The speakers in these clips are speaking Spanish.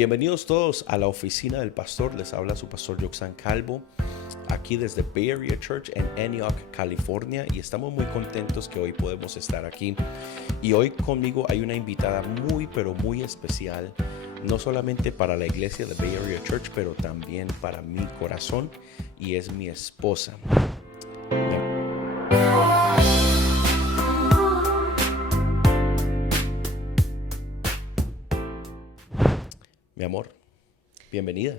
Bienvenidos todos a la oficina del pastor. Les habla su pastor Yoxan Calvo, aquí desde Bay Area Church en Antioch, California, y estamos muy contentos que hoy podemos estar aquí. Y hoy conmigo hay una invitada muy pero muy especial, no solamente para la iglesia de Bay Area Church, pero también para mi corazón, y es mi esposa. Mi amor, bienvenida.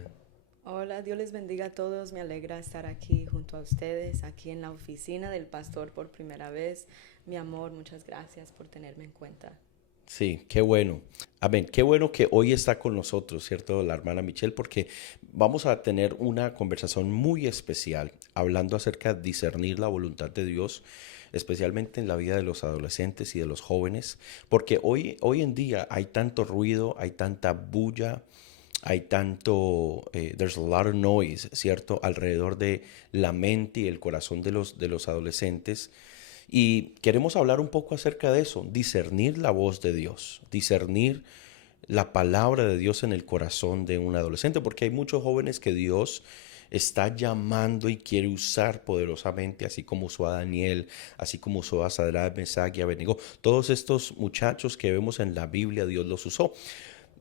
Hola, Dios les bendiga a todos. Me alegra estar aquí junto a ustedes, aquí en la oficina del pastor por primera vez. Mi amor, muchas gracias por tenerme en cuenta. Sí, qué bueno. Amén. Qué bueno que hoy está con nosotros, ¿cierto? La hermana Michelle, porque vamos a tener una conversación muy especial hablando acerca de discernir la voluntad de Dios, especialmente en la vida de los adolescentes y de los jóvenes, porque hoy en día hay tanto ruido, hay tanta bulla, hay tanto, there's a lot of noise, ¿cierto? Alrededor de la mente y el corazón de los adolescentes. Y queremos hablar un poco acerca de eso, discernir la voz de Dios, discernir la palabra de Dios en el corazón de un adolescente, porque hay muchos jóvenes que Dios está llamando y quiere usar poderosamente, así como usó a Daniel, así como usó a Sadrach, Mesach y Abednego. Todos estos muchachos que vemos en la Biblia, Dios los usó.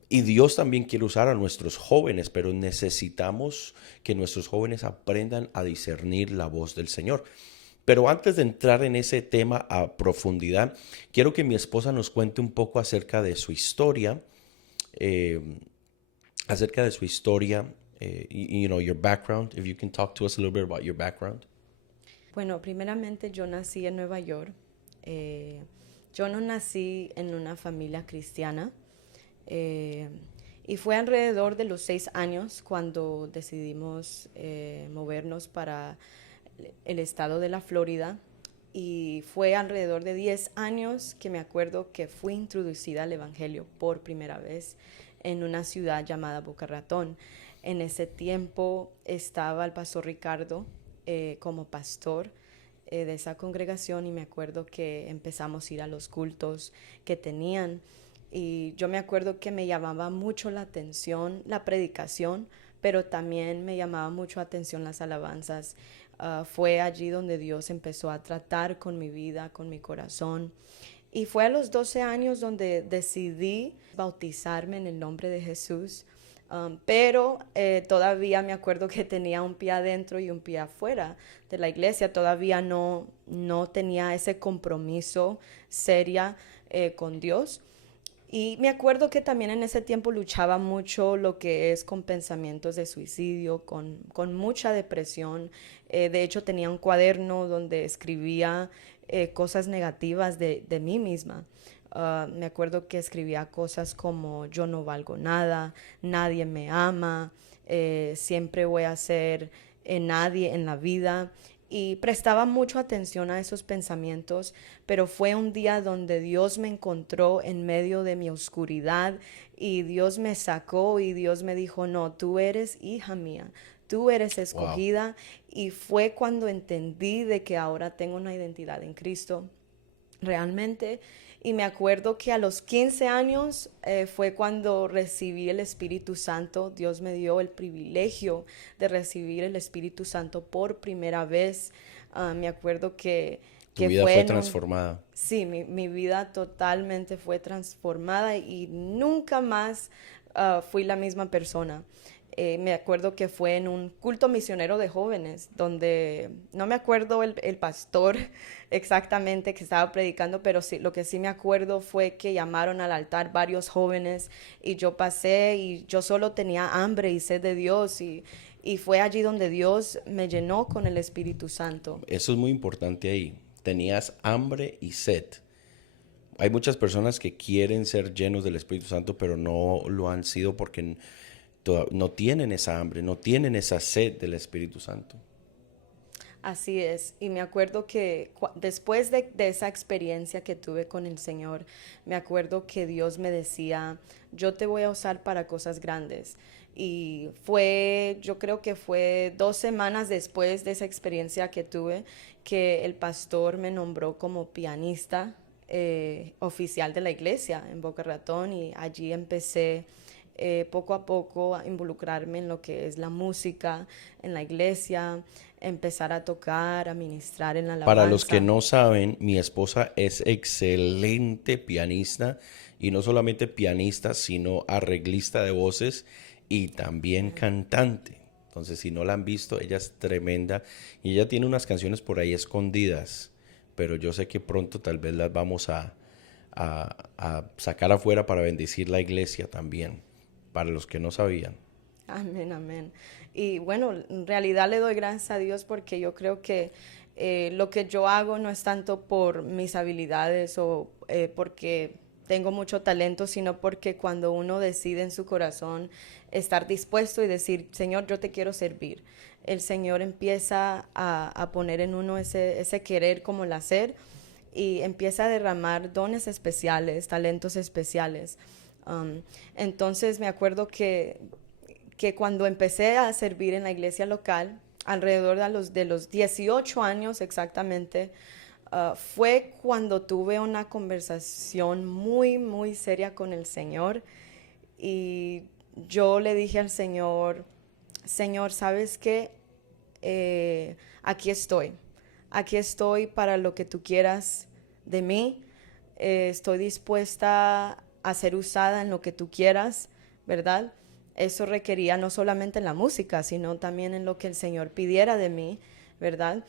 Y Dios también quiere usar a nuestros jóvenes, pero necesitamos que nuestros jóvenes aprendan a discernir la voz del Señor. Pero antes de entrar en ese tema a profundidad, quiero que mi esposa nos cuente un poco eh, acerca de su historia, your background. If you can talk to us a little bit about your background. Bueno, primeramente yo nací en Nueva York. Eh, yo no nací en una familia cristiana. eh, y fue alrededor de los 6 años cuando decidimos movernos para el estado de la Florida. Y fue alrededor de 10 años que me acuerdo que fui introducida al Evangelio por primera vez en una ciudad llamada Boca Ratón. En ese tiempo estaba el pastor Ricardo como pastor de esa congregación, y me acuerdo que empezamos a ir a los cultos que tenían, y yo me acuerdo que me llamaba mucho la atención la predicación, pero también me llamaba mucho la atención las alabanzas. Fue allí donde Dios empezó a tratar con mi vida, con mi corazón. Y fue a los 12 años donde decidí bautizarme en el nombre de Jesús. Pero todavía me acuerdo que tenía un pie adentro y un pie afuera de la iglesia. Todavía no tenía ese compromiso seria con Dios. Y me acuerdo que también en ese tiempo luchaba mucho lo que es con pensamientos de suicidio, con mucha depresión. De hecho, tenía un cuaderno donde escribía cosas negativas de mí misma. Me acuerdo que escribía cosas como: yo no valgo nada, nadie me ama, siempre voy a ser nadie en la vida. Y prestaba mucho atención a esos pensamientos, pero fue un día donde Dios me encontró en medio de mi oscuridad, y Dios me sacó y Dios me dijo: no, tú eres hija mía, tú eres Wow. escogida. Y fue cuando entendí de que ahora tengo una identidad en Cristo realmente. Y me acuerdo que a los 15 años fue cuando recibí el Espíritu Santo. Dios me dio el privilegio de recibir el Espíritu Santo por primera vez. Me acuerdo Tu que vida fue fue en un... transformada. Sí, mi vida totalmente fue transformada y nunca más fui la misma persona. Me acuerdo que fue en un culto misionero de jóvenes, donde no me acuerdo el pastor exactamente que estaba predicando, pero sí, lo que sí me acuerdo fue que llamaron al altar varios jóvenes, y yo pasé y yo solo tenía hambre y sed de Dios, y fue allí donde Dios me llenó con el Espíritu Santo. Eso es muy importante ahí. Tenías hambre y sed. Hay muchas personas que quieren ser llenos del Espíritu Santo, pero no lo han sido porque no tienen esa hambre, no tienen esa sed del Espíritu Santo. Así es, y me acuerdo que después de esa experiencia que tuve con el Señor, me acuerdo que Dios me decía: yo te voy a usar para cosas grandes. Y yo creo que fue 2 semanas después de esa experiencia que tuve, que el pastor me nombró como pianista oficial de la iglesia en Boca Ratón, y allí empecé poco a poco a involucrarme en lo que es la música, en la iglesia, empezar a tocar, a ministrar en la Para los que alabanza. no saben, mi esposa es excelente pianista y no solamente pianista, sino arreglista de voces y también cantante. Entonces, si no la han visto, ella es tremenda y ella tiene unas canciones por ahí escondidas, pero yo sé que pronto tal vez las vamos a sacar afuera para bendecir la iglesia también, para los que no sabían. Amén, amén. Y bueno, en realidad le doy gracias a Dios porque yo creo que lo que yo hago no es tanto por mis habilidades o porque tengo mucho talento, sino porque cuando uno decide en su corazón estar dispuesto y decir, Señor, yo te quiero servir, el Señor empieza a poner en uno ese querer como el hacer y empieza a derramar dones especiales, talentos especiales. Um, entonces me acuerdo que cuando empecé a servir en la iglesia local, alrededor de los 18 años exactamente, fue cuando tuve una conversación muy, muy seria con el Señor y yo le dije al Señor, Señor, ¿sabes qué? Aquí estoy para lo que tú quieras de mí, estoy dispuesta a ser usada en lo que tú quieras, ¿verdad? Eso requería no solamente en la música, sino también en lo que el Señor pidiera de mí, ¿verdad?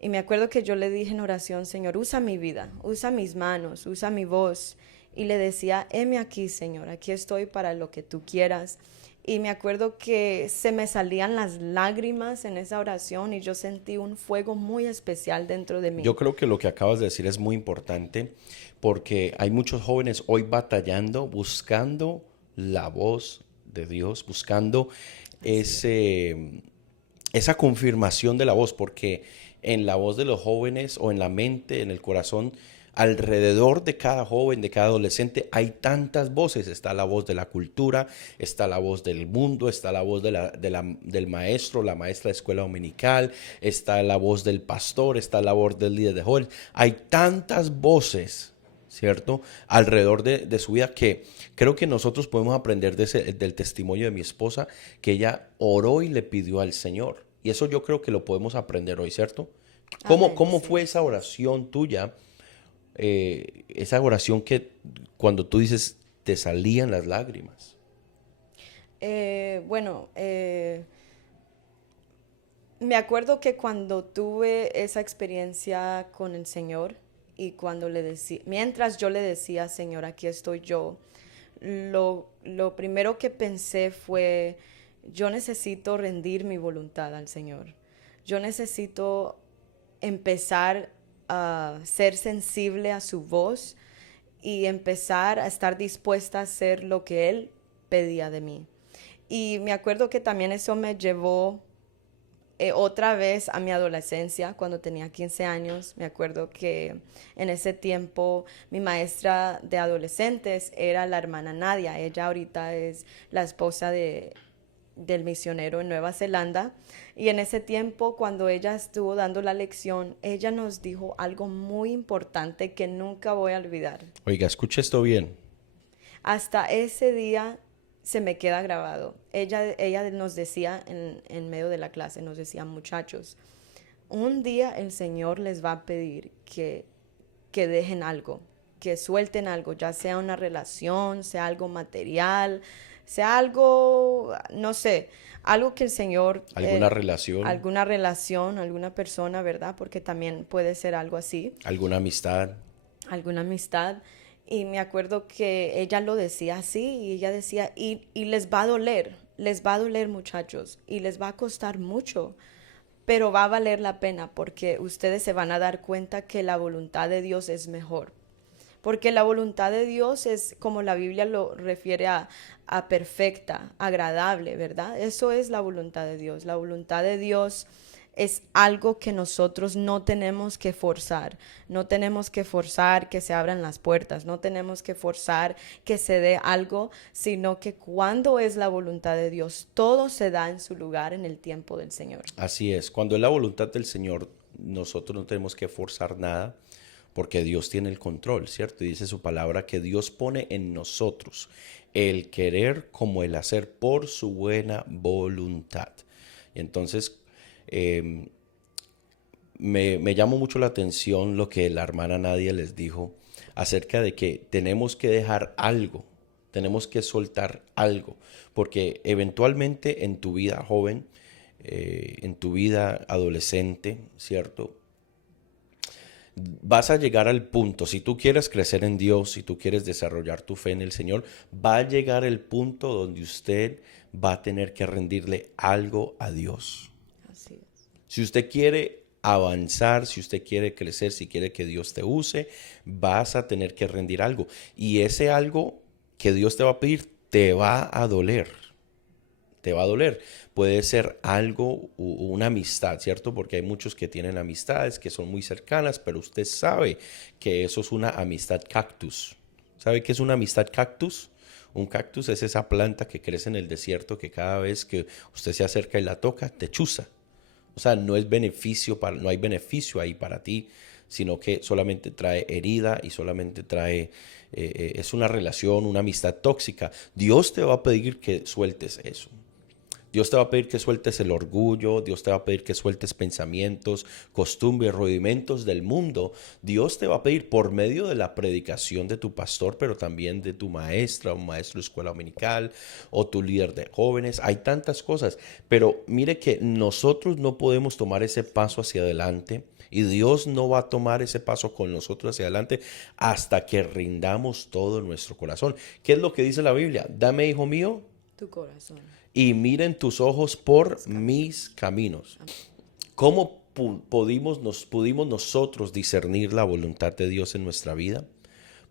Y me acuerdo que yo le dije en oración, Señor, usa mi vida, usa mis manos, usa mi voz. Y le decía, heme aquí, Señor, aquí estoy para lo que tú quieras. Y me acuerdo que se me salían las lágrimas en esa oración y yo sentí un fuego muy especial dentro de Yo mí. creo que lo que acabas de decir es muy importante porque hay muchos jóvenes hoy batallando, buscando la voz de Dios, buscando Así es. ese, esa confirmación de la voz, porque en la voz de los jóvenes o en la mente, en el corazón, alrededor de cada joven, de cada adolescente, hay tantas voces. Está la voz de la cultura, está la voz del mundo, está la voz del maestro, la maestra de escuela dominical, está la voz del pastor, está la voz del líder de jóvenes. Hay tantas voces, ¿cierto? Alrededor de su vida que creo que nosotros podemos aprender del testimonio de mi esposa, que ella oró y le pidió al Señor. Y eso yo creo que lo podemos aprender hoy, ¿cierto? Amén, ¿Cómo sí, fue esa así es. oración tuya? Esa oración que cuando tú dices te salían las lágrimas. Bueno, me acuerdo que cuando tuve esa experiencia con el Señor y cuando le decía, mientras yo le decía, Señor, aquí estoy yo, lo primero que pensé fue, yo necesito rendir mi voluntad al Señor. Yo necesito empezar a ser sensible a su voz y empezar a estar dispuesta a hacer lo que Él pedía de mí. Y me acuerdo que también eso me llevó otra vez a mi adolescencia, cuando tenía 15 años. Me acuerdo que en ese tiempo mi maestra de adolescentes era la hermana Nadia. Ella ahorita es la esposa del misionero en Nueva Zelanda. Y en ese tiempo, cuando ella estuvo dando la lección, ella nos dijo algo muy importante que nunca voy a olvidar. Oiga, escucha esto bien. Hasta ese día se me queda grabado. Ella nos decía en medio de la clase, nos decía, muchachos, un día el Señor les va a pedir que dejen algo, que suelten algo, ya sea una relación, sea algo material, sea algo, no sé, algo que el Señor, ¿Alguna relación? alguna relación, alguna persona, ¿verdad? Porque también puede ser algo así, ¿Alguna amistad? alguna amistad. Y me acuerdo que ella lo decía así y ella decía, y les va a doler muchachos, y les va a costar mucho, pero va a valer la pena porque ustedes se van a dar cuenta que la voluntad de Dios es mejor. Porque la voluntad de Dios es, como la Biblia lo refiere a perfecta, agradable, ¿verdad? Eso es la voluntad de Dios. La voluntad de Dios es algo que nosotros no tenemos que forzar. No tenemos que forzar que se abran las puertas. No tenemos que forzar que se dé algo, sino que cuando es la voluntad de Dios, todo se da en su lugar en el tiempo del Señor. Así es. Cuando es la voluntad del Señor, nosotros no tenemos que forzar nada, porque Dios tiene el control, ¿cierto? Y dice su palabra que Dios pone en nosotros el querer como el hacer por su buena voluntad. Y entonces me llamó mucho la atención lo que la hermana Nadia les dijo acerca de que tenemos que dejar algo, tenemos que soltar algo, porque eventualmente en tu vida joven, en tu vida adolescente, ¿cierto? Vas a llegar al punto, si tú quieres crecer en Dios, si tú quieres desarrollar tu fe en el Señor, va a llegar el punto donde usted va a tener que rendirle algo a Dios. Así es. Si usted quiere avanzar, si usted quiere crecer, si quiere que Dios te use, vas a tener que rendir algo. Y ese algo que Dios te va a pedir te va a doler. Te va a doler. Puede ser algo, una amistad, ¿cierto? Porque hay muchos que tienen amistades que son muy cercanas, pero usted sabe que eso es una amistad cactus. ¿Sabe qué es una amistad cactus? Un cactus es esa planta que crece en el desierto que cada vez que usted se acerca y la toca, te chuza. O sea, no es beneficio para, no hay beneficio ahí para ti, sino que solamente trae herida y solamente trae, es una relación, una amistad tóxica. Dios te va a pedir que sueltes eso. Dios te va a pedir que sueltes el orgullo, Dios te va a pedir que sueltes pensamientos, costumbres, rudimentos del mundo. Dios te va a pedir por medio de la predicación de tu pastor, pero también de tu maestra, un maestro de escuela dominical o tu líder de jóvenes. Hay tantas cosas, pero mire que nosotros no podemos tomar ese paso hacia adelante. Y Dios no va a tomar ese paso con nosotros hacia adelante hasta que rindamos todo nuestro corazón. ¿Qué es lo que dice la Biblia? Dame, hijo mío, Tu corazón. y miren tus ojos por mis caminos. ¿Cómo pudimos nosotros discernir la voluntad de Dios en nuestra vida?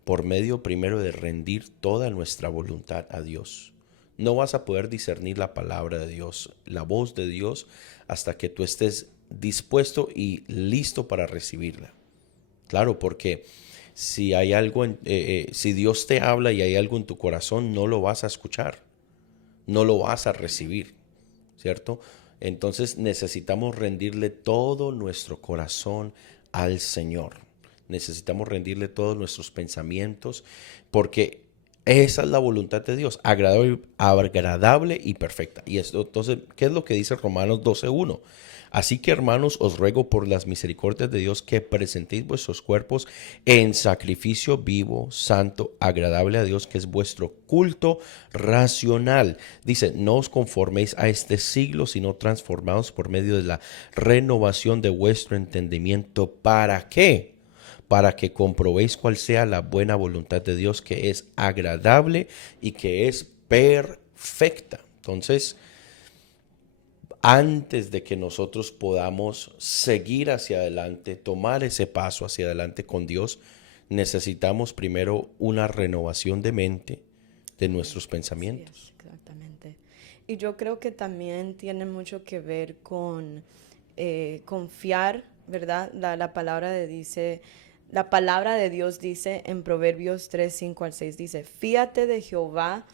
Por medio primero de rendir toda nuestra voluntad a Dios. No vas a poder discernir la palabra de Dios, la voz de Dios, hasta que tú estés dispuesto y listo para recibirla. Claro, porque si hay algo, si Dios te habla y hay algo en tu corazón, no lo vas a escuchar, no lo vas a recibir, ¿cierto? Entonces necesitamos rendirle todo nuestro corazón al Señor. Necesitamos rendirle todos nuestros pensamientos, porque esa es la voluntad de Dios, agradable y perfecta. Y esto, entonces, ¿qué es lo que dice Romanos 12:1? Así que, hermanos, os ruego por las misericordias de Dios que presentéis vuestros cuerpos en sacrificio vivo, santo, agradable a Dios, que es vuestro culto racional. Dice, no os conforméis a este siglo, sino transformaos por medio de la renovación de vuestro entendimiento. ¿Para qué? Para que comprobéis cuál sea la buena voluntad de Dios, que es agradable y que es perfecta. Entonces, antes de que nosotros podamos seguir hacia adelante, tomar ese paso hacia adelante con Dios, necesitamos primero una renovación de mente, de nuestros pensamientos. Sí, exactamente. Y yo creo que también tiene mucho que ver con confiar, ¿verdad? La palabra de Dios dice en Proverbios 3:5 al 6, dice, fíate de Jehová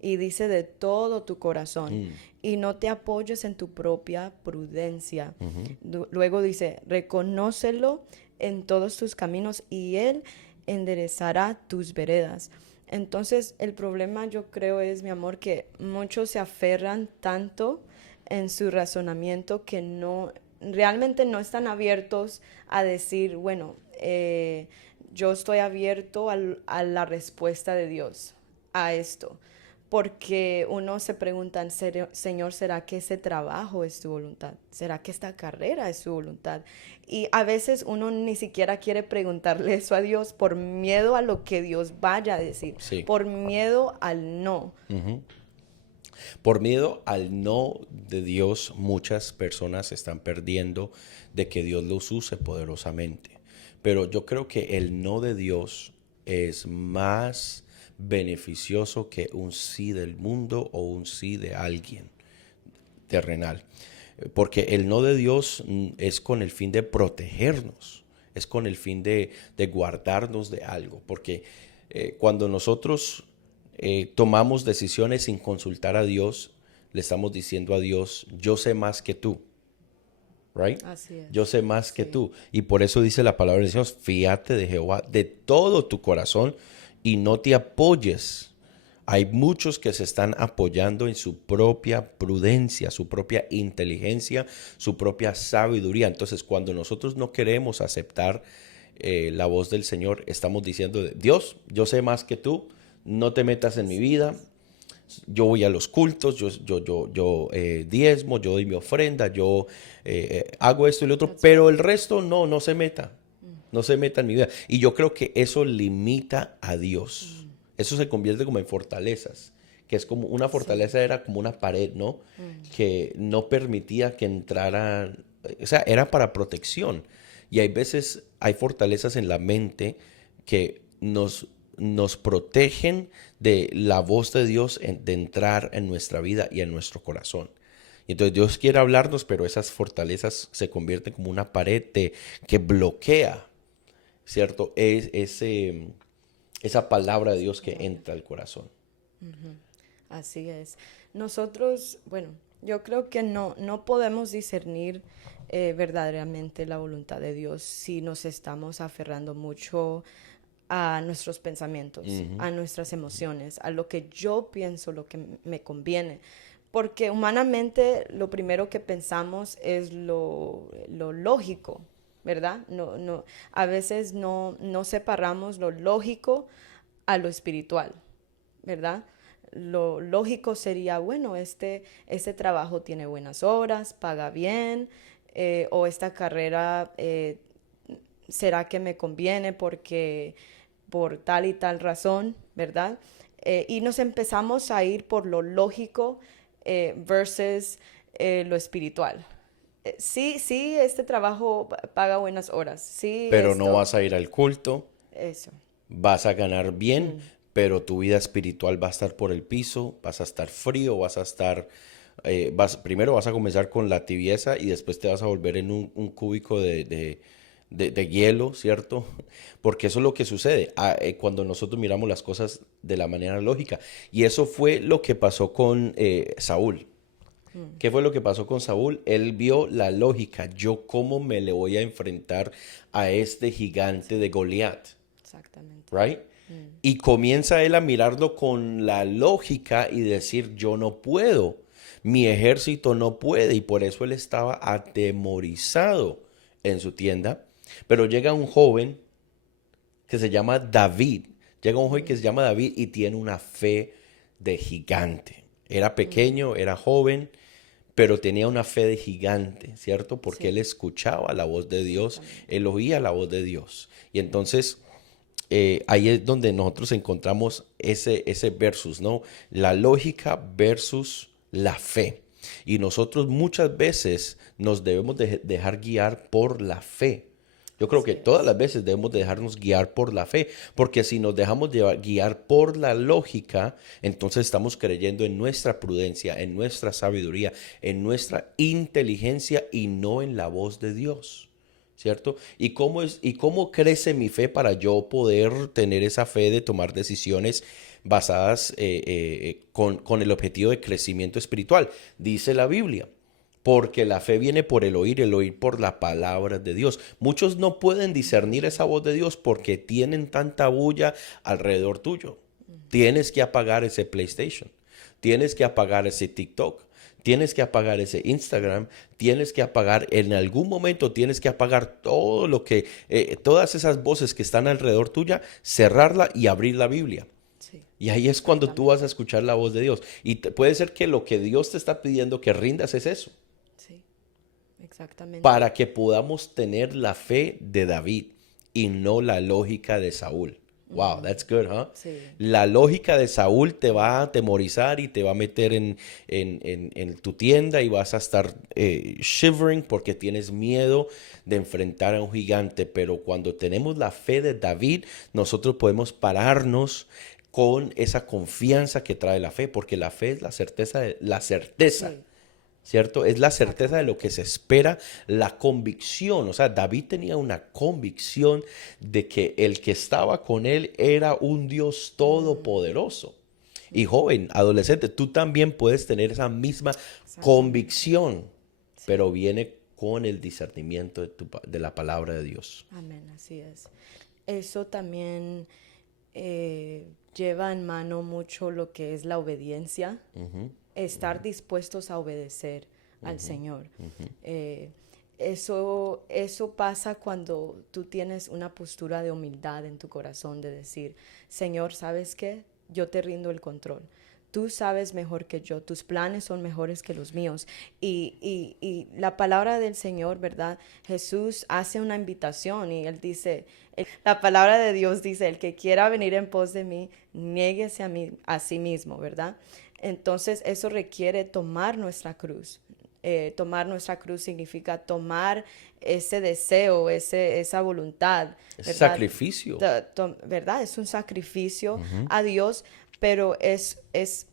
y dice de todo tu corazón y no te apoyes en tu propia prudencia. Luego dice, reconócelo en todos tus caminos y Él enderezará tus veredas. Entonces, el problema yo creo es, mi amor, que muchos se aferran tanto en su razonamiento que realmente no están abiertos a decir, bueno, yo estoy abierto a la respuesta de Dios a esto. Porque uno se pregunta, en serio, Señor, ¿será que ese trabajo es tu voluntad? ¿Será que esta carrera es tu voluntad? Y a veces uno ni siquiera quiere preguntarle eso a Dios por miedo a lo que Dios vaya a decir, Sí. por miedo al no. Por miedo al no de Dios, muchas personas se están perdiendo de que Dios los use poderosamente. Pero yo creo que el no de Dios es más beneficioso que un sí del mundo o un sí de alguien terrenal. Porque el no de Dios es con el fin de protegernos, es con el fin de guardarnos de algo. Porque cuando nosotros tomamos decisiones sin consultar a Dios, le estamos diciendo a Dios, yo sé más que tú. right? Así es. Yo sé más que Sí. tú. Y por eso dice la palabra de Dios, fíate de Jehová de todo tu corazón y no te apoyes. Hay muchos que se están apoyando en su propia prudencia, su propia inteligencia, su propia sabiduría. Entonces, cuando nosotros no queremos aceptar la voz del Señor, estamos diciendo, Dios, yo sé más que tú, no te metas en mi Así vida, es. yo voy a los cultos, yo diezmo, yo doy mi ofrenda, yo hago esto y lo otro, That's pero right. el resto no se meta, no se meta en mi vida. Y yo creo que eso limita a Dios. Eso se convierte como en fortalezas, que es como una Sí. fortaleza era como una pared, ¿no? Que no permitía que entraran, o sea, era para protección. Y hay veces, hay fortalezas en la mente que nos protegen de la voz de Dios de entrar en nuestra vida y en nuestro corazón. Y entonces Dios quiere hablarnos, pero esas fortalezas se convierten como una pared que bloquea, ¿cierto? Esa palabra de Dios que Palabra. entra al corazón. Así es. Nosotros, bueno, yo creo que no podemos discernir verdaderamente la voluntad de Dios si nos estamos aferrando mucho a nuestros pensamientos, a nuestras emociones, a lo que yo pienso, lo que me conviene. Porque humanamente lo primero que pensamos es lo lógico, ¿verdad? A veces no separamos lo lógico a lo espiritual, ¿verdad? Lo lógico sería, bueno, este trabajo tiene buenas horas, paga bien, o esta carrera será que me conviene porque por tal y tal razón, ¿verdad? Y nos empezamos a ir por lo lógico versus lo espiritual. Sí, este trabajo paga buenas horas, sí, Pero no esto, vas a ir al culto, eso. vas a ganar bien, pero tu vida espiritual va a estar por el piso, vas a estar frío, vas a estar, primero vas a comenzar con la tibieza y después te vas a volver en un cúbico de hielo, ¿cierto? Porque eso es lo que sucede cuando nosotros miramos las cosas de la manera lógica. Y eso fue lo que pasó con Saúl. ¿Qué fue lo que pasó con Saúl? Él vio la lógica. Yo cómo me le voy a enfrentar a este gigante de Goliat, Exactamente. right? Y comienza él a mirarlo con la lógica y decir, yo no puedo, mi ejército no puede, y por eso él estaba atemorizado en su tienda. Pero llega un joven que se llama David, llega un joven que se llama David y tiene una fe de gigante. Era pequeño, era joven, pero tenía una fe de gigante, ¿cierto? Porque él Sí, escuchaba la voz de Dios, exactamente. él oía la voz de Dios. Y entonces ahí es donde nosotros encontramos ese versus, ¿no? La lógica versus la fe. Y nosotros muchas veces nos debemos dejar guiar por la fe. Yo creo Así que todas es. las veces debemos de dejarnos guiar por la fe, porque si nos dejamos guiar por la lógica, entonces estamos creyendo en nuestra prudencia, en nuestra sabiduría, en nuestra inteligencia y no en la voz de Dios. ¿Cierto? ¿Y cómo crece mi fe para yo poder tener esa fe de tomar decisiones basadas con el objetivo de crecimiento espiritual? Dice la Biblia, porque la fe viene por el oír por la palabra de Dios. Muchos no pueden discernir esa voz de Dios porque tienen tanta bulla alrededor tuyo. Tienes que apagar ese PlayStation, tienes que apagar ese TikTok, tienes que apagar ese Instagram, tienes que apagar, en algún momento tienes que apagar todo lo que, todas esas voces que están alrededor tuya, cerrarla y abrir la Biblia. Sí, Y ahí es cuando tú vas a exactamente. escuchar la voz de Dios. Y puede ser que lo que Dios te está pidiendo que rindas es eso, Sí, exactamente. para que podamos tener la fe de David y no la lógica de Saúl. Wow, that's good, huh? Sí, La lógica de Saúl te va a atemorizar y te va a meter en tu tienda y vas a estar shivering porque tienes miedo de enfrentar a un gigante. Pero cuando tenemos la fe de David, nosotros podemos pararnos con esa confianza que trae la fe, porque la fe es la certeza de la certeza. sí, ¿Cierto? Es la certeza de lo que exactamente. se espera, la convicción. O sea, David tenía una convicción de que el que estaba con él era un Dios todopoderoso. Y joven, adolescente, tú también puedes tener esa misma Exactamente. convicción, pero Sí, viene con el discernimiento de la palabra de Dios. Amén, así es. Eso también lleva en mano mucho lo que es la obediencia, estar dispuestos a obedecer al Señor. Eso pasa cuando tú tienes una postura de humildad en tu corazón, de decir, Señor, ¿sabes qué? Yo te rindo el control. Tú sabes mejor que yo, tus planes son mejores que los míos. Y la palabra del Señor, ¿verdad? Jesús hace una invitación y Él dice, la palabra de Dios dice, el que quiera venir en pos de mí, niéguese a sí mismo, ¿verdad? Entonces eso requiere tomar nuestra cruz. Tomar nuestra cruz significa tomar ese deseo, esa voluntad. Es sacrificio. ¿Verdad? Es un sacrificio a Dios, pero es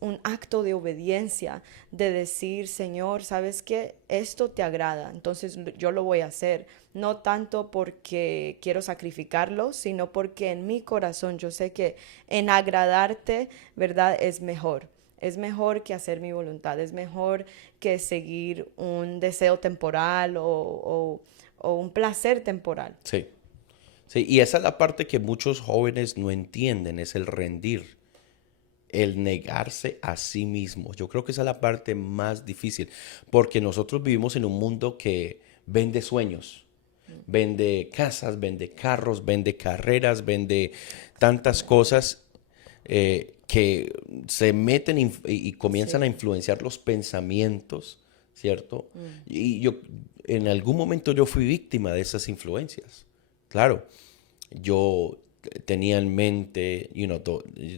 un acto de obediencia, de decir, Señor, ¿sabes qué? Esto te agrada, entonces yo lo voy a hacer. No tanto porque quiero sacrificarlo, sino porque en mi corazón yo sé que en agradarte, ¿verdad? Es mejor. Es mejor que hacer mi voluntad, es mejor que seguir un deseo temporal o un placer temporal. Sí, sí, y esa es la parte que muchos jóvenes no entienden, es el rendir, el negarse a sí mismos. Yo creo que esa es la parte más difícil, porque nosotros vivimos en un mundo que vende sueños, vende casas, vende carros, vende carreras, vende tantas cosas que se meten y comienzan a influenciar los pensamientos, ¿cierto? Y yo, en algún momento yo fui víctima de esas influencias. Claro, yo tenía en mente,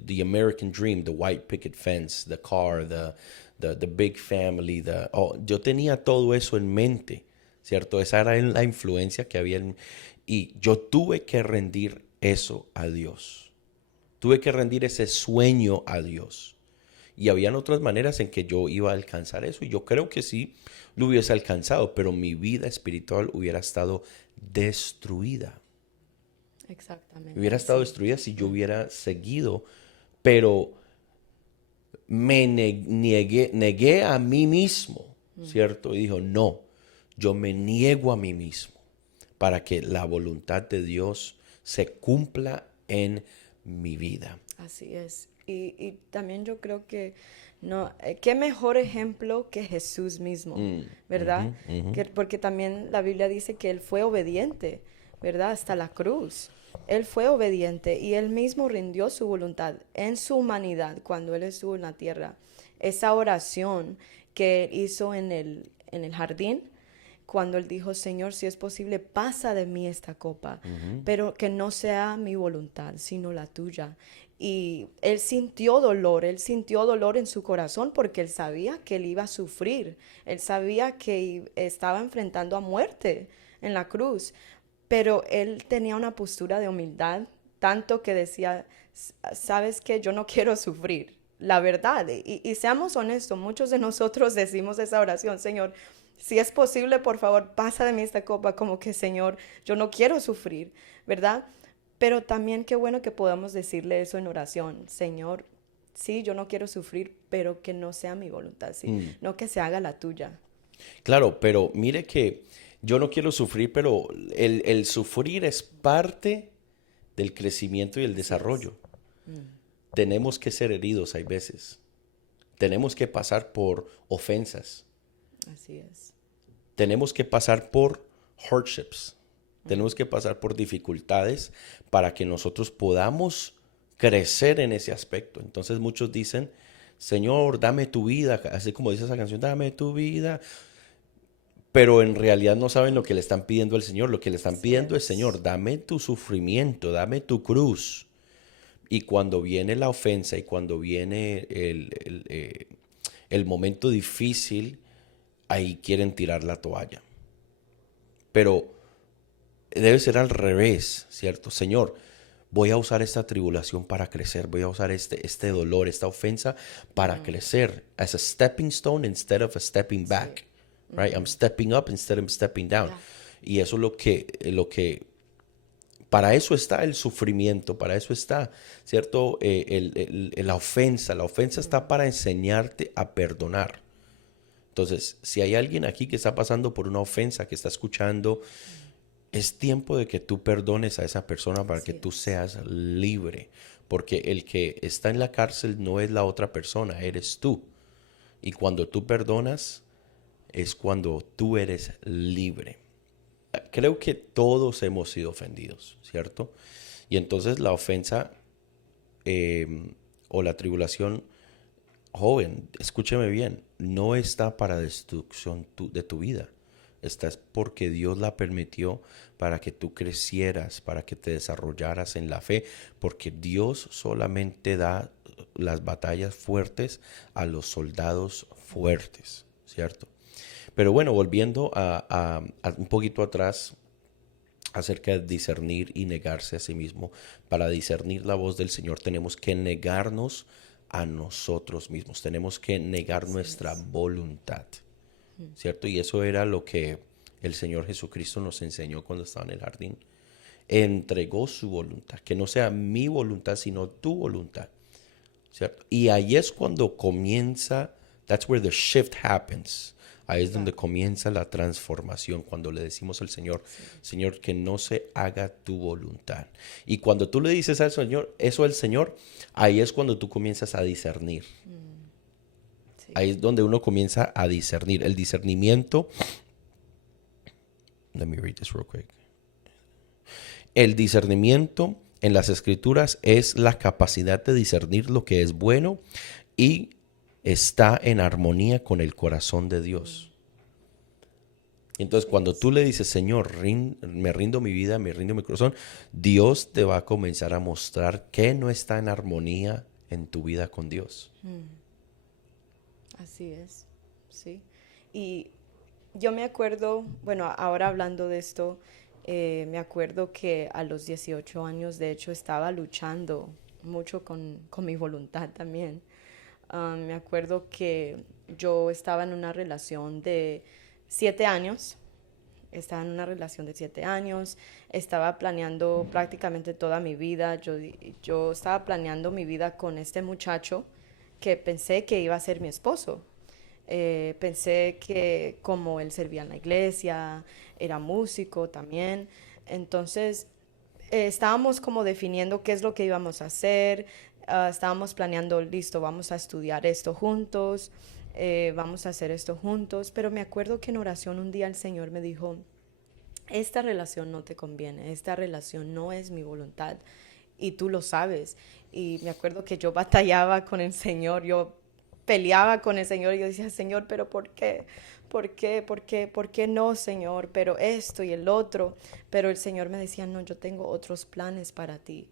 the American dream, the white picket fence, the car, the big family, yo tenía todo eso en mente, ¿cierto? Esa era la influencia que había y yo tuve que rendir eso a Dios. Tuve que rendir ese sueño a Dios. Y habían otras maneras en que yo iba a alcanzar eso. Y yo creo que sí lo hubiese alcanzado, pero mi vida espiritual hubiera estado destruida. Exactamente. Hubiera estado destruida si yo hubiera seguido. Pero me negué a mí mismo, ¿cierto? Y dijo, no, yo me niego a mí mismo para que la voluntad de Dios se cumpla en mi vida. Así es. Y también yo creo que no, qué mejor ejemplo que Jesús mismo, ¿verdad? Porque también la Biblia dice que Él fue obediente, ¿verdad? Hasta la cruz. Él fue obediente y Él mismo rindió su voluntad en su humanidad cuando Él estuvo en la tierra. Esa oración que Él hizo en el jardín, cuando Él dijo, Señor, si es posible, pasa de mí esta copa, pero que no sea mi voluntad, sino la tuya. Y Él sintió dolor en su corazón porque Él sabía que Él iba a sufrir, Él sabía que estaba enfrentando a muerte en la cruz, pero Él tenía una postura de humildad, tanto que decía, ¿sabes qué? Yo no quiero sufrir, la verdad. Y seamos honestos, muchos de nosotros decimos esa oración, Señor, si es posible, por favor, pasa de mí esta copa, como que, Señor, yo no quiero sufrir, ¿verdad? Pero también qué bueno que podamos decirle eso en oración. Señor, sí, yo no quiero sufrir, pero que no sea mi voluntad, ¿sí? No que se haga la tuya. Claro, pero mire que yo no quiero sufrir, pero el sufrir es parte del crecimiento y el desarrollo. Tenemos que ser heridos, hay veces. Tenemos que pasar por ofensas. Así es. Tenemos que pasar por hardships. Tenemos que pasar por dificultades para que nosotros podamos crecer en ese aspecto. Entonces muchos dicen, Señor, dame tu vida, así como dice esa canción, dame tu vida. Pero en realidad no saben lo que le están pidiendo al Señor. Lo que le están pidiendo es, Señor, dame tu sufrimiento, dame tu cruz. Y cuando viene la ofensa y cuando viene el momento difícil, ahí quieren tirar la toalla. Pero debe ser al revés, ¿cierto? Señor, voy a usar esta tribulación para crecer. Voy a usar este dolor, esta ofensa para crecer. As a stepping stone instead of a stepping back. Right? I'm stepping up instead of stepping down. Y eso es lo que para eso está el sufrimiento, para eso está, ¿cierto? La ofensa. La ofensa está para enseñarte a perdonar. Entonces, si hay alguien aquí que está pasando por una ofensa, que está escuchando, es tiempo de que tú perdones a esa persona para que Así tú es. seas libre. Porque el que está en la cárcel no es la otra persona, eres tú. Y cuando tú perdonas, es cuando tú eres libre. Creo que todos hemos sido ofendidos, ¿cierto? Y entonces la ofensa o la tribulación, joven, escúcheme bien, no está para destrucción de tu vida. Está porque Dios la permitió para que tú crecieras, para que te desarrollaras en la fe, porque Dios solamente da las batallas fuertes a los soldados fuertes, ¿cierto? Pero bueno, volviendo a un poquito atrás acerca de discernir y negarse a sí mismo. Para discernir la voz del Señor tenemos que negarnos a nosotros mismos, tenemos que negar Así nuestra es. voluntad, ¿cierto? Y eso era lo que el Señor Jesucristo nos enseñó cuando estaba en el jardín. Entregó su voluntad, que no sea mi voluntad, sino tu voluntad, ¿cierto? Y ahí es cuando comienza, that's where the shift happens. Ahí es donde Claro. comienza la transformación, cuando le decimos al Señor, Sí. Señor, que no se haga tu voluntad. Y cuando tú le dices al Señor, eso al Señor, ahí es cuando tú comienzas a discernir. Sí. Ahí es donde uno comienza a discernir. El discernimiento, let me read this real quick. El discernimiento en las escrituras es la capacidad de discernir lo que es bueno y está en armonía con el corazón de Dios. Entonces, cuando tú le dices, Señor, me rindo mi vida, me rindo mi corazón, Dios te va a comenzar a mostrar que no está en armonía en tu vida con Dios. Así es, sí. Y yo me acuerdo, bueno, ahora hablando de esto, me acuerdo que a los 18 años, de hecho, estaba luchando mucho con mi voluntad también. Me acuerdo que yo estaba en una relación de 7 años. Estaba en una relación de 7 años, estaba planeando prácticamente toda mi vida. Yo estaba planeando mi vida con este muchacho que pensé que iba a ser mi esposo. Pensé que como él servía en la iglesia, era músico también. Entonces, estábamos como definiendo qué es lo que íbamos a hacer. Estábamos planeando, listo, vamos a estudiar esto juntos, vamos a hacer esto juntos. Pero me acuerdo que en oración un día el Señor me dijo, esta relación no te conviene, esta relación no es mi voluntad y tú lo sabes. Y me acuerdo que yo batallaba con el Señor, yo peleaba con el Señor y yo decía, Señor, pero ¿por qué? ¿Por qué? ¿Por qué? ¿Por qué no, Señor? Pero esto y el otro. Pero el Señor me decía, no, yo tengo otros planes para ti.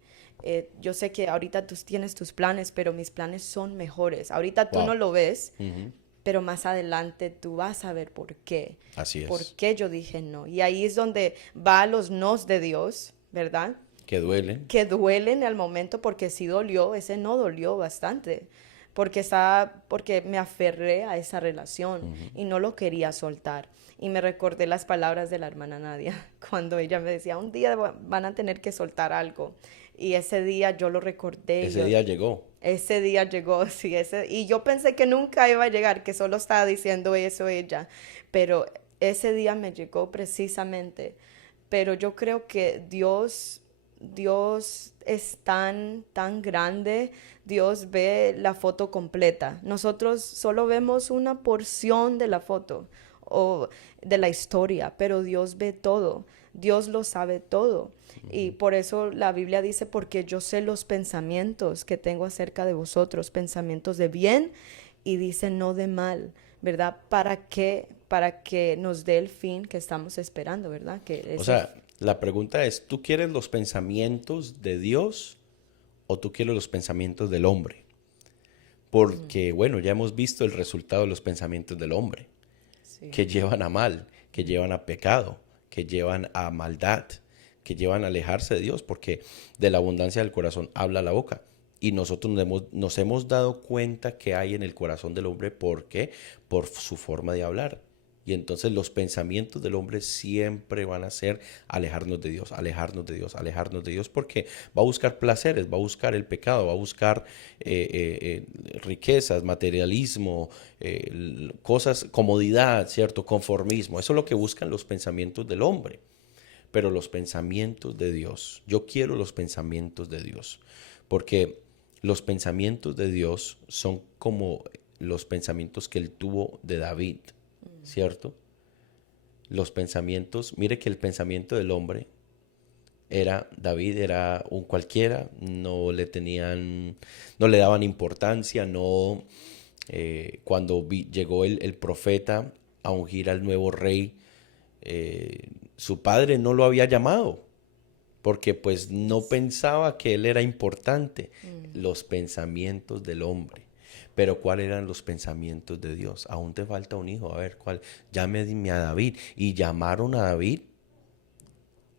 Yo sé que ahorita tú tienes tus planes, pero mis planes son mejores. Ahorita tú no Wow. lo ves, Ujú. pero más adelante tú vas a ver por qué. Así ¿Por es. qué yo dije no? Y ahí es donde va los nos de Dios, ¿verdad? Que duelen. Que duelen al momento porque sí dolió, ese no dolió bastante, porque me aferré a esa relación y no lo quería soltar. Y me recordé las palabras de la hermana Nadia cuando ella me decía, un día van a tener que soltar algo. Y ese día yo lo recordé, Ese día llegó. ese día llegó, sí, y yo pensé que nunca iba a llegar, que solo estaba diciendo eso ella, pero ese día me llegó precisamente. Pero yo creo que Dios es tan grande, Dios ve la foto completa. Nosotros solo vemos una porción de la foto o de la historia, pero Dios ve todo, Dios lo sabe todo. Y por eso la Biblia dice, porque yo sé los pensamientos que tengo acerca de vosotros, pensamientos de bien y dice no de mal, ¿verdad? Para que nos dé el fin que estamos esperando, ¿verdad? Que O ese sea, la pregunta es, ¿tú quieres los pensamientos de Dios o tú quieres los pensamientos del hombre? Porque, bueno, ya hemos visto el resultado de los pensamientos del hombre, sí, que llevan a mal, que llevan a pecado, que llevan a maldad, que llevan a alejarse de Dios, porque de la abundancia del corazón habla la boca. Y nosotros nos hemos dado cuenta que hay en el corazón del hombre, ¿por qué? Por su forma de hablar. Y entonces los pensamientos del hombre siempre van a ser alejarnos de Dios, alejarnos de Dios, alejarnos de Dios, porque va a buscar placeres, va a buscar el pecado, va a buscar riquezas, materialismo, cosas, comodidad, ¿cierto? Conformismo. Eso es lo que buscan los pensamientos del hombre. Pero los pensamientos de Dios, yo quiero los pensamientos de Dios, porque los pensamientos de Dios son como los pensamientos que él tuvo de David, ¿cierto? Los pensamientos, mire que el pensamiento del hombre era, David era un cualquiera, no le daban importancia, cuando llegó el profeta a ungir al nuevo rey, su padre no lo había llamado, porque pues no pensaba que él era importante. Los pensamientos del hombre. Pero ¿cuáles eran los pensamientos de Dios? Aún te falta un hijo, a ver, ¿cuál? Dime a David. Y llamaron a David,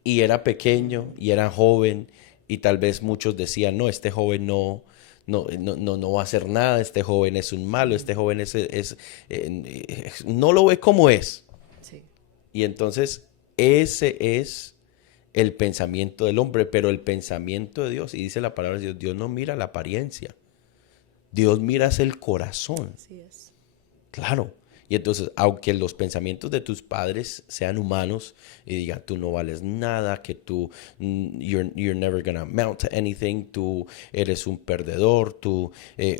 y era pequeño, y era joven, y tal vez muchos decían, no, este joven no va a hacer nada, este joven es un malo, este joven no lo ve como es. Sí. Y entonces ese es el pensamiento del hombre, pero el pensamiento de Dios, y dice la palabra de Dios, Dios no mira la apariencia, Dios mira el corazón. Así es. Claro. Y entonces, aunque los pensamientos de tus padres sean humanos y digan, tú no vales nada, que you're never gonna amount to anything, tú eres un perdedor, tú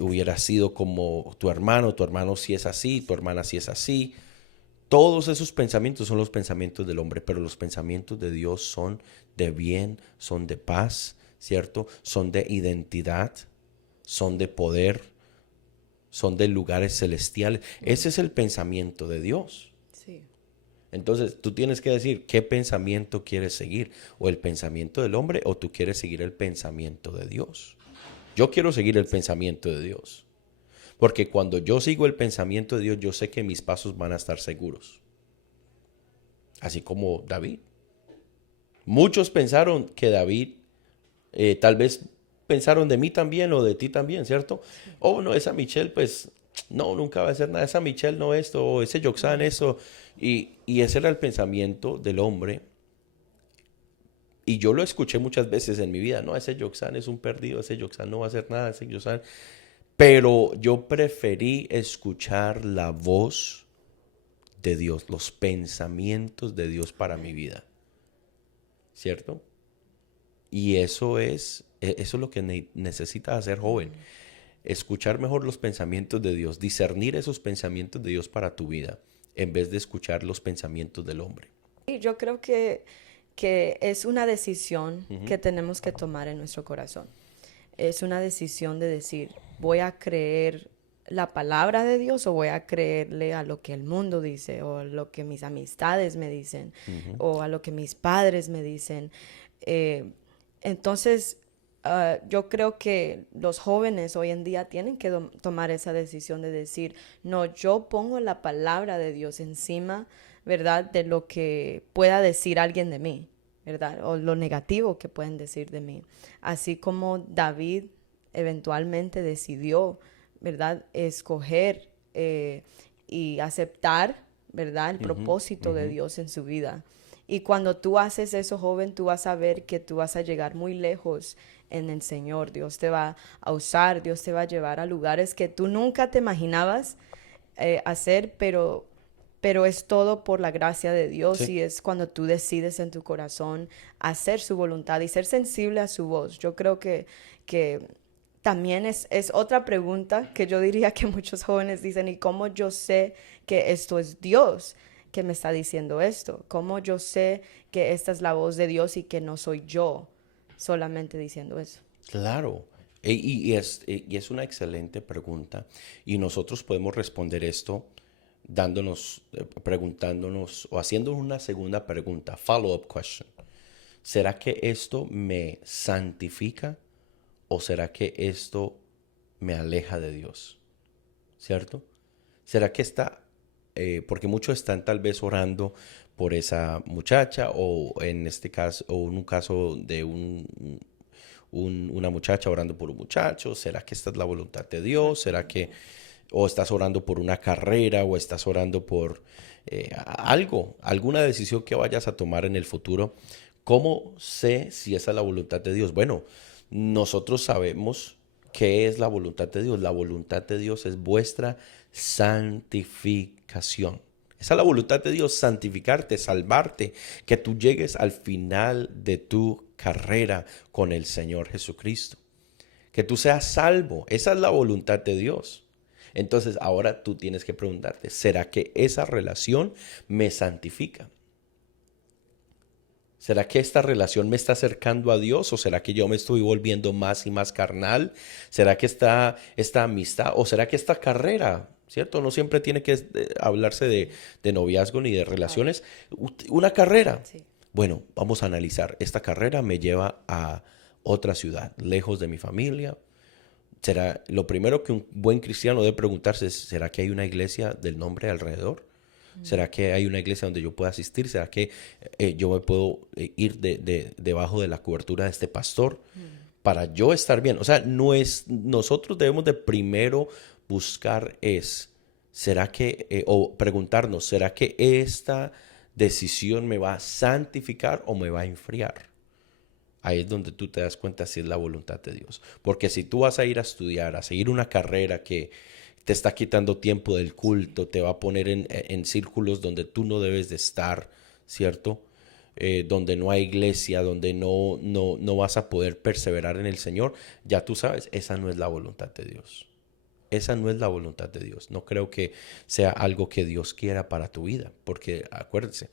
hubieras sido como tu hermano sí es así, tu hermana sí es así. Todos esos pensamientos son los pensamientos del hombre, pero los pensamientos de Dios son de bien, son de paz, ¿cierto? Son de identidad, son de poder, son de lugares celestiales. Ese es el pensamiento de Dios. Sí. Entonces tú tienes que decir qué pensamiento quieres seguir, o el pensamiento del hombre, o tú quieres seguir el pensamiento de Dios. Yo quiero seguir el pensamiento de Dios. Porque cuando yo sigo el pensamiento de Dios, yo sé que mis pasos van a estar seguros. Así como David. Muchos pensaron que David, tal vez pensaron de mí también o de ti también, ¿cierto? Oh, no, esa Michelle, pues, no, nunca va a hacer nada. Esa Michelle no esto, o ese Yoxan eso. Y ese era el pensamiento del hombre. Y yo lo escuché muchas veces en mi vida. No, ese Yoxan es un perdido, ese Yoxan no va a hacer nada, ese Yoxan... Pero yo preferí escuchar la voz de Dios, los pensamientos de Dios para mi vida. ¿Cierto? Y eso es lo que necesitas hacer, joven. Escuchar mejor los pensamientos de Dios, discernir esos pensamientos de Dios para tu vida, en vez de escuchar los pensamientos del hombre. Y yo creo que es una decisión que tenemos que tomar en nuestro corazón. Es una decisión de decir, voy a creer la palabra de Dios o voy a creerle a lo que el mundo dice o a lo que mis amistades me dicen o a lo que mis padres me dicen. Entonces, yo creo que los jóvenes hoy en día tienen que tomar esa decisión de decir, no, yo pongo la palabra de Dios encima, ¿verdad? De lo que pueda decir alguien de mí, ¿verdad? O lo negativo que pueden decir de mí. Así como David eventualmente decidió, ¿verdad? Escoger y aceptar, ¿verdad? El propósito de Dios en su vida. Y cuando tú haces eso, joven, tú vas a ver que tú vas a llegar muy lejos en el Señor. Dios te va a usar, Dios te va a llevar a lugares que tú nunca te imaginabas hacer, pero es todo por la gracia de Dios Sí. y es cuando tú decides en tu corazón hacer su voluntad y ser sensible a su voz. Yo creo que también es otra pregunta que yo diría que muchos jóvenes dicen, ¿y cómo yo sé que esto es Dios que me está diciendo esto? ¿Cómo yo sé que esta es la voz de Dios y que no soy yo solamente diciendo eso? Claro. Y es una excelente pregunta. Y nosotros podemos responder esto preguntándonos o haciéndonos una segunda pregunta, follow-up question. ¿Será que esto me santifica o será que esto me aleja de Dios? ¿Cierto? ¿Será que porque muchos están tal vez orando por esa muchacha o en este caso, o en un caso de una muchacha orando por un muchacho? ¿Será que esta es la voluntad de Dios? ¿Será que o estás orando por una carrera, o estás orando por alguna decisión que vayas a tomar en el futuro. ¿Cómo sé si esa es la voluntad de Dios? Bueno, nosotros sabemos qué es la voluntad de Dios. La voluntad de Dios es vuestra santificación. Esa es la voluntad de Dios, santificarte, salvarte, que tú llegues al final de tu carrera con el Señor Jesucristo. Que tú seas salvo. Esa es la voluntad de Dios. Entonces ahora tú tienes que preguntarte, ¿será que esa relación me santifica? ¿Será que esta relación me está acercando a Dios o será que yo me estoy volviendo más y más carnal? ¿Será que esta amistad o será que esta carrera, cierto? No siempre tiene que hablarse de noviazgo ni de Claro. relaciones. Una carrera. Sí. Bueno, vamos a analizar. Esta carrera me lleva a otra ciudad, lejos de mi familia. Será lo primero que un buen cristiano debe preguntarse es, ¿será que hay una iglesia del nombre alrededor? ¿Será que hay una iglesia donde yo pueda asistir? ¿Será que yo me puedo ir debajo de la cobertura de este pastor para yo estar bien? O sea, nosotros debemos de primero buscar ¿será que, o preguntarnos, ¿será que esta decisión me va a santificar o me va a enfriar? Ahí es donde tú te das cuenta si es la voluntad de Dios. Porque si tú vas a ir a estudiar, a seguir una carrera que te está quitando tiempo del Sí. culto, te va a poner en círculos donde tú no debes de estar, ¿cierto? Donde no hay iglesia, donde no vas a poder perseverar en el Señor, ya tú sabes, esa no es la voluntad de Dios. Esa no es la voluntad de Dios. No creo que sea algo que Dios quiera para tu vida, porque acuérdense,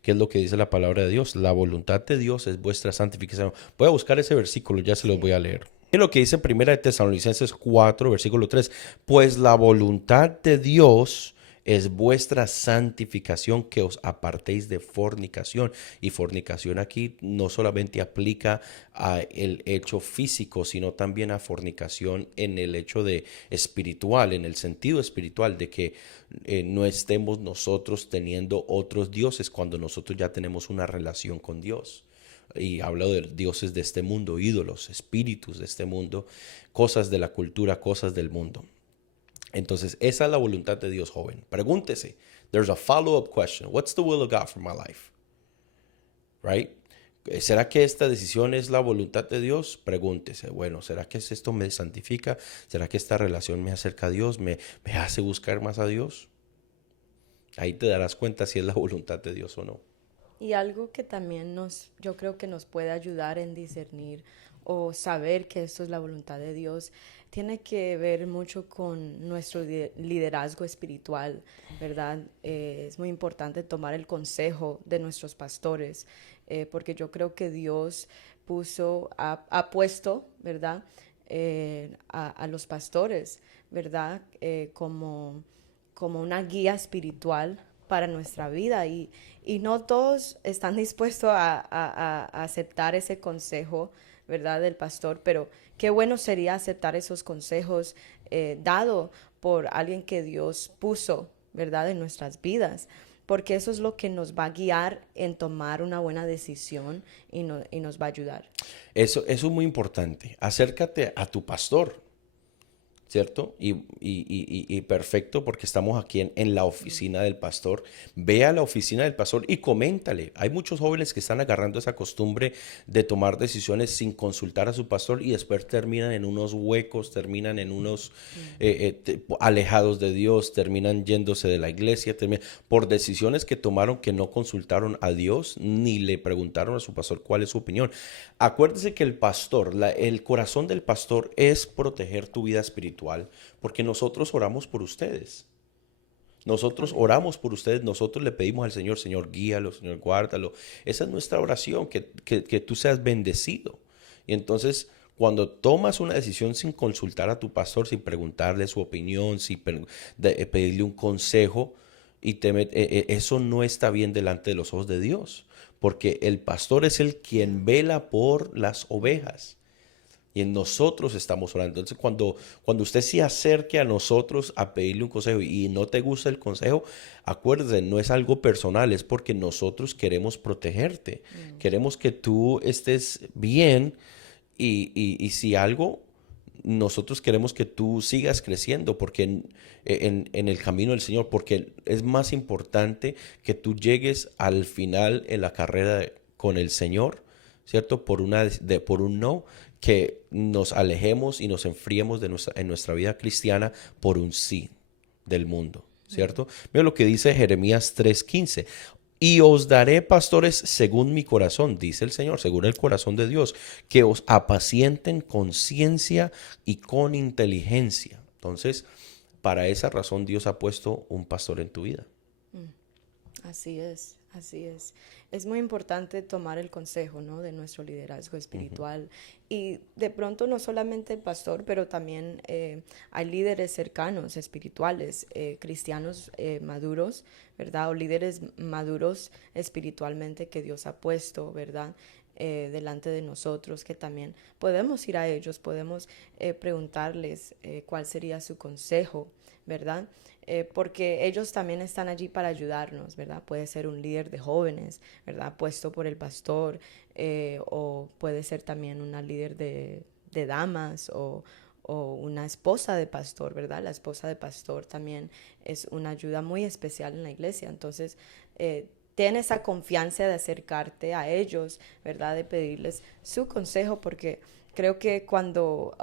¿qué es lo que dice la palabra de Dios? La voluntad de Dios es vuestra santificación. Voy a buscar ese versículo, ya se los voy Sí. a leer. Es lo que dice Primera de Tesalonicenses 4, versículo 3. Pues la voluntad de Dios es vuestra santificación, que os apartéis de fornicación. Y fornicación aquí no solamente aplica a el hecho físico, sino también a fornicación en el hecho de espiritual, en el sentido espiritual de que no estemos nosotros teniendo otros dioses cuando nosotros ya tenemos una relación con Dios. Y hablo de dioses de este mundo, ídolos, espíritus de este mundo, cosas de la cultura, cosas del mundo. Entonces, esa es la voluntad de Dios, joven. Pregúntese. There's a follow-up question. What's the will of God for my life? Right? ¿Será que esta decisión es la voluntad de Dios? Pregúntese. Bueno, ¿será que esto me santifica? ¿Será que esta relación me acerca a Dios? ¿Me hace buscar más a Dios? Ahí te darás cuenta si es la voluntad de Dios o no. Y algo que también yo creo que nos puede ayudar en discernir o saber que esto es la voluntad de Dios, tiene que ver mucho con nuestro liderazgo espiritual, ¿verdad? Es muy importante tomar el consejo de nuestros pastores, porque yo creo que Dios ha puesto, ¿verdad? A los pastores, ¿verdad? Como una guía espiritual para nuestra vida y no todos están dispuestos a aceptar ese consejo, ¿verdad? Del pastor, pero qué bueno sería aceptar esos consejos dado por alguien que Dios puso, ¿verdad? En nuestras vidas, porque eso es lo que nos va a guiar en tomar una buena decisión y nos va a ayudar. Eso es muy importante. Acércate a tu pastor. ¿Cierto? Y perfecto porque estamos aquí en la oficina del pastor. Ve a la oficina del pastor y coméntale. Hay muchos jóvenes que están agarrando esa costumbre de tomar decisiones sin consultar a su pastor y después terminan en unos huecos, terminan en unos alejados de Dios, terminan yéndose de la iglesia, por decisiones que tomaron que no consultaron a Dios ni le preguntaron a su pastor cuál es su opinión. Acuérdese que el pastor, el corazón del pastor es proteger tu vida espiritual, porque nosotros oramos por ustedes. Nosotros Amén. oramos por ustedes, nosotros le pedimos al Señor, Señor, guíalo, Señor, guárdalo. Esa es nuestra oración, que tú seas bendecido. Y entonces, cuando tomas una decisión sin consultar a tu pastor, sin preguntarle su opinión, sin pedirle un consejo, eso no está bien delante de los ojos de Dios, porque el pastor es el quien vela por las ovejas. Y en nosotros estamos orando. Entonces, cuando usted se acerque a nosotros a pedirle un consejo y no te gusta el consejo, acuérdese, no es algo personal, es porque nosotros queremos protegerte. Queremos que tú estés bien y si algo, nosotros queremos que tú sigas creciendo porque en el camino del Señor, porque es más importante que tú llegues al final en la carrera con el Señor, ¿cierto? Por un no, que nos alejemos y nos enfriemos en nuestra vida cristiana por un sí del mundo, ¿cierto? Mira lo que dice Jeremías 3:15. Y os daré pastores según mi corazón, dice el Señor, según el corazón de Dios, que os apacienten con ciencia y con inteligencia. Entonces, para esa razón Dios ha puesto un pastor en tu vida. Así es, así es. Es muy importante tomar el consejo, ¿no?, de nuestro liderazgo espiritual. Y de pronto no solamente el pastor, pero también hay líderes cercanos, espirituales, cristianos maduros, ¿verdad? O líderes maduros espiritualmente que Dios ha puesto, ¿verdad? Delante de nosotros, que también podemos ir a ellos, podemos preguntarles cuál sería su consejo, ¿verdad? Porque ellos también están allí para ayudarnos, ¿verdad? Puede ser un líder de jóvenes, ¿verdad? Puesto por el pastor, o puede ser también una líder de damas o una esposa de pastor, ¿verdad? La esposa de pastor también es una ayuda muy especial en la iglesia. Entonces, ten esa confianza de acercarte a ellos, ¿verdad? De pedirles su consejo, porque creo que cuando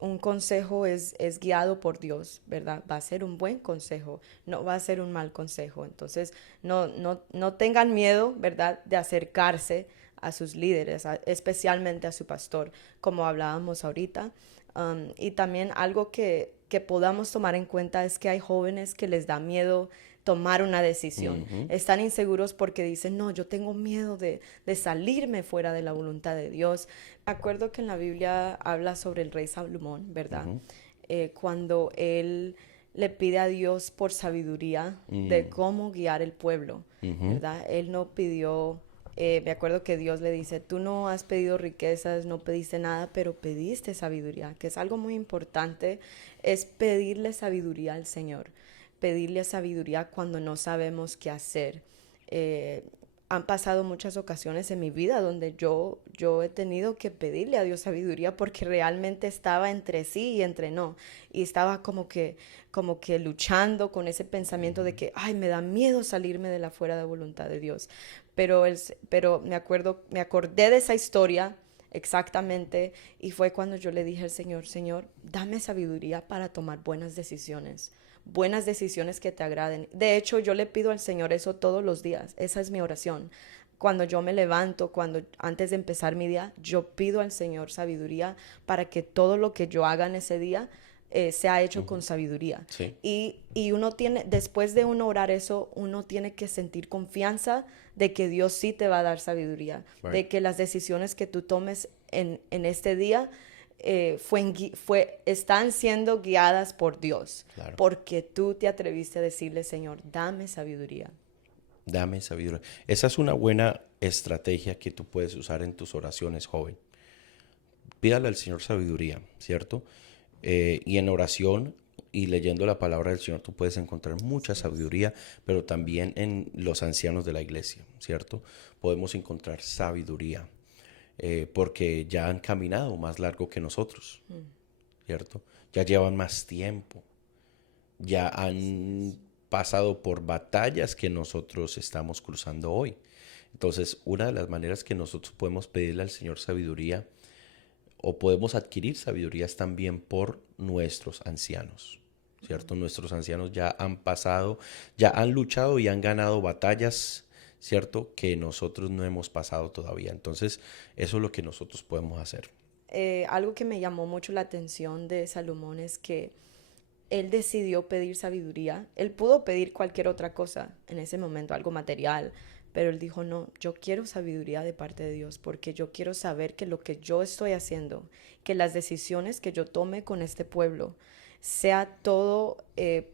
un consejo es guiado por Dios, ¿verdad? Va a ser un buen consejo, no va a ser un mal consejo. Entonces, no tengan miedo, ¿verdad?, de acercarse a sus líderes, especialmente a su pastor, como hablábamos ahorita. Y también algo que podamos tomar en cuenta es que hay jóvenes que les da miedo tomar una decisión. Están inseguros porque dicen, no, yo tengo miedo de salirme fuera de la voluntad de Dios. Me acuerdo que en la Biblia habla sobre el rey Salomón, ¿verdad? Cuando él le pide a Dios por sabiduría de cómo guiar el pueblo, ¿verdad? Él no pidió, me acuerdo que Dios le dice, tú no has pedido riquezas, no pediste nada, pero pediste sabiduría, que es algo muy importante, es pedirle sabiduría al Señor, pedirle sabiduría cuando no sabemos qué hacer. Han pasado muchas ocasiones en mi vida donde yo he tenido que pedirle a Dios sabiduría porque realmente estaba entre sí y entre no. Y estaba como que luchando con ese pensamiento de que, ay, me da miedo salirme de la fuera de voluntad de Dios. Pero me acordé de esa historia exactamente y fue cuando yo le dije al Señor, Señor, dame sabiduría para tomar buenas decisiones que te agraden. De hecho, yo le pido al Señor eso todos los días. Esa es mi oración. Cuando yo me levanto, antes de empezar mi día, yo pido al Señor sabiduría para que todo lo que yo haga en ese día sea hecho con sabiduría. Sí. Y uno tiene, después de uno orar eso, uno tiene que sentir confianza de que Dios sí te va a dar sabiduría, Right. de que las decisiones que tú tomes en este día están siendo guiadas por Dios, Claro. porque tú te atreviste a decirle, Señor, dame sabiduría. Dame sabiduría. Esa es una buena estrategia que tú puedes usar en tus oraciones, joven. Pídale al Señor sabiduría, ¿cierto? Y en oración y leyendo la palabra del Señor tú puedes encontrar mucha sabiduría, pero también en los ancianos de la iglesia, ¿cierto? Podemos encontrar sabiduría, porque ya han caminado más largo que nosotros, ¿cierto? Ya llevan más tiempo, ya han pasado por batallas que nosotros estamos cruzando hoy. Entonces, una de las maneras que nosotros podemos pedirle al Señor sabiduría o podemos adquirir sabiduría es también por nuestros ancianos, ¿cierto? Nuestros ancianos ya han pasado, ya han luchado y han ganado batallas, ¿cierto? Que nosotros no hemos pasado todavía. Entonces, eso es lo que nosotros podemos hacer. Algo que me llamó mucho la atención de Salomón es que él decidió pedir sabiduría. Él pudo pedir cualquier otra cosa en ese momento, algo material, pero él dijo, no, yo quiero sabiduría de parte de Dios porque yo quiero saber que lo que yo estoy haciendo, que las decisiones que yo tome con este pueblo, sea todo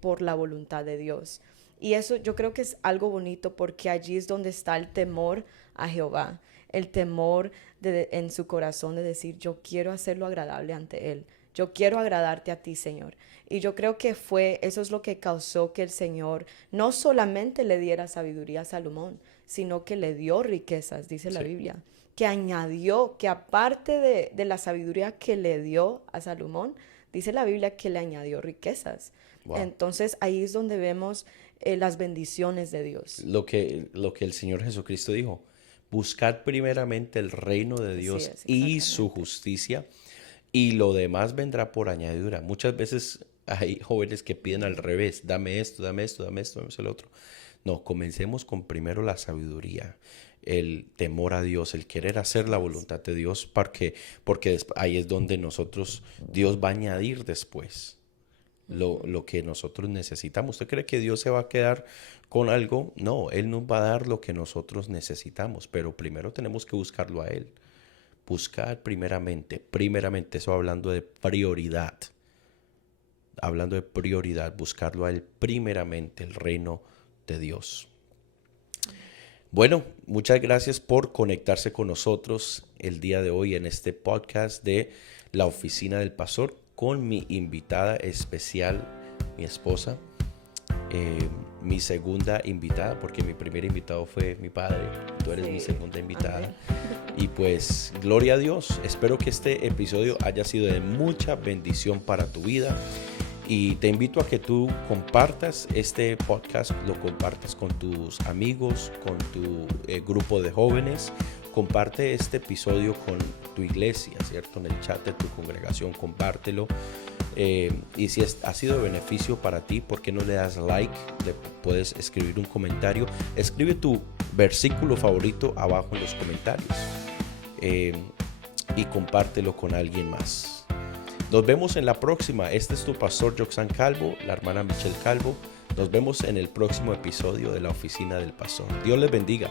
por la voluntad de Dios. Y eso yo creo que es algo bonito porque allí es donde está el temor a Jehová, el temor en su corazón de decir, yo quiero hacerlo agradable ante Él. Yo quiero agradarte a ti, Señor. Y yo creo que eso es lo que causó que el Señor no solamente le diera sabiduría a Salomón, sino que le dio riquezas, dice la Sí. Biblia. que añadió, que aparte de la sabiduría que le dio a Salomón, dice la Biblia que le añadió riquezas. Wow. Entonces ahí es donde vemos las bendiciones de Dios. Lo que el Señor Jesucristo dijo, buscad primeramente el reino de Dios y su justicia, y lo demás vendrá por añadidura. Muchas veces hay jóvenes que piden al revés, dame esto, dame esto, dame esto, dame el otro. No, comencemos con primero la sabiduría, el temor a Dios, el querer hacer la voluntad de Dios, porque ahí es donde Dios va a añadir después lo que nosotros necesitamos. ¿Usted cree que Dios se va a quedar con algo? No, Él nos va a dar lo que nosotros necesitamos, pero primero tenemos que buscarlo a Él. Buscar primeramente, eso hablando de prioridad, buscarlo a Él primeramente, el reino de Dios. Bueno, muchas gracias por conectarse con nosotros el día de hoy en este podcast de La Oficina del Pastor con mi invitada especial, mi esposa, mi segunda invitada, porque mi primer invitado fue mi padre, tú eres mi segunda invitada. Amén. Y pues, gloria a Dios, espero que este episodio haya sido de mucha bendición para tu vida. Y te invito a que tú compartas este podcast, lo compartas con tus amigos, con tu grupo de jóvenes. Comparte este episodio con tu iglesia, ¿cierto? En el chat de tu congregación, compártelo. Y si ha sido de beneficio para ti, ¿por qué no le das like? Le puedes escribir un comentario. Escribe tu versículo favorito abajo en los comentarios. Y compártelo con alguien más. Nos vemos en la próxima. Este es tu pastor Joxan Calvo, la hermana Michelle Calvo. Nos vemos en el próximo episodio de La Oficina del Pastor. Dios les bendiga.